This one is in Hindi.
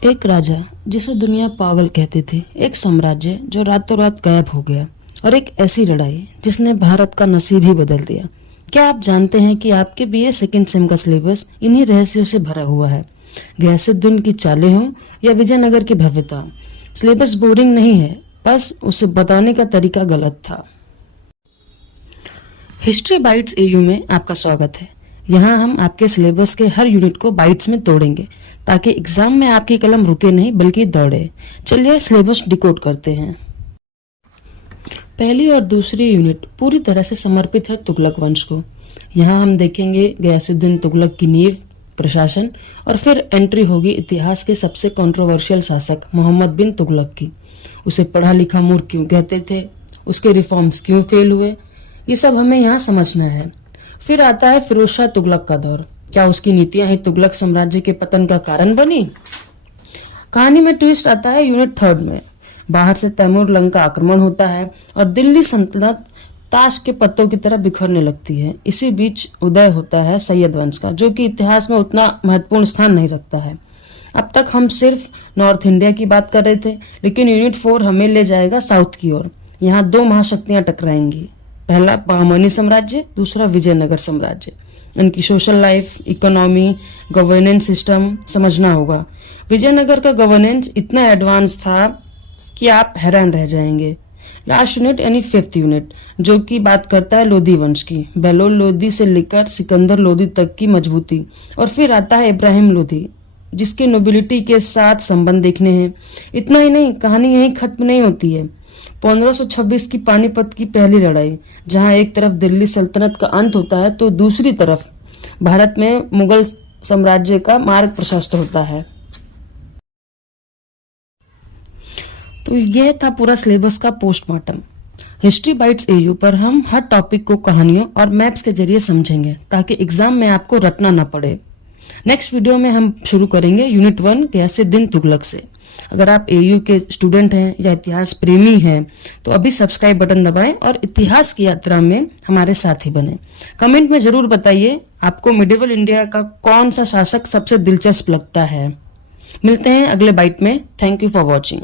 एक राजा जिसे दुनिया पागल कहती थी, एक साम्राज्य जो रातों रात गायब हो गया और एक ऐसी लड़ाई जिसने भारत का नसीब ही बदल दिया। क्या आप जानते हैं कि आपके बीए सेकंड सेम का सिलेबस इन्हीं रहस्यों से भरा हुआ है। गयासुद्दीन की चालें हों या विजयनगर की भव्यता, सिलेबस बोरिंग नहीं है, बस उसे बताने का तरीका गलत था। हिस्ट्री बाइट्स एयू में आपका स्वागत है। यहाँ हम आपके सिलेबस के हर यूनिट को बाइट्स में तोड़ेंगे ताकि एग्जाम में आपकी कलम रुके नहीं बल्कि दौड़े। चलिए सिलेबस डिकोड करते हैं। पहली और दूसरी यूनिट पूरी तरह से समर्पित है तुगलक वंश को। यहाँ हम देखेंगे गयासुद्दीन तुगलक की नींव, प्रशासन और फिर एंट्री होगी इतिहास के सबसे कंट्रोवर्शियल शासक मोहम्मद बिन तुगलक की। उसे पढ़ा लिखा मूर्ख क्यों कहते थे, उसके रिफॉर्म्स क्यों फेल हुए, ये सब हमें यहाँ समझना है। फिर आता है फिरोज शाह तुगलक का दौर। क्या उसकी नीतियां ही तुगलक साम्राज्य के पतन का कारण बनी? कहानी में ट्विस्ट आता है यूनिट थर्ड में। बाहर से तैमूर लंग का आक्रमण होता है और दिल्ली सल्तनत ताश के पत्तों की तरह बिखरने लगती है। इसी बीच उदय होता है सैयद वंश का, जो कि इतिहास में उतना महत्वपूर्ण स्थान नहीं रखता है। अब तक हम सिर्फ नॉर्थ इंडिया की बात कर रहे थे, लेकिन यूनिट 4 हमें ले जाएगा साउथ की ओर। यहाँ दो महाशक्तियां टकराएंगी, पहला बहमनी साम्राज्य, दूसरा विजयनगर साम्राज्य। इनकी social life, economy, governance system समझना होगा। विजयनगर का गवर्नेंस इतना एडवांस था कि आप हैरान रह जाएंगे। लास्ट यूनिट यानी 5th यूनिट, जो कि बात करता है लोधी वंश की, बेलोल लोधी से लेकर सिकंदर लोधी तक की मजबूती। और फिर आता है इब्राहिम लोधी, जिसके नोबिलिटी के साथ संबंध देखने हैं। इतना ही नहीं, कहानी यहीं खत्म नहीं होती है। 1526 की पानीपत की पहली लड़ाई, जहां एक तरफ दिल्ली सल्तनत का अंत होता है तो दूसरी तरफ भारत में मुगल साम्राज्य का मार्ग प्रशस्त होता है। तो यह था पूरा सिलेबस का पोस्टमार्टम। हिस्ट्री बाइट्स एयू पर हम हर टॉपिक को कहानियों और मैप्स के जरिए समझेंगे ताकि एग्जाम में आपको रटना न पड़े। नेक्स्ट वीडियो में हम शुरू करेंगे यूनिट 1 गयासुद्दीन तुगलक से। अगर आप एयू के स्टूडेंट हैं या इतिहास प्रेमी हैं तो अभी सब्सक्राइब बटन दबाएं और इतिहास की यात्रा में हमारे साथी बने। कमेंट में जरूर बताइए आपको मिडिवल इंडिया का कौन सा शासक सबसे दिलचस्प लगता है। मिलते हैं अगले बाइट में। Thank you for watching.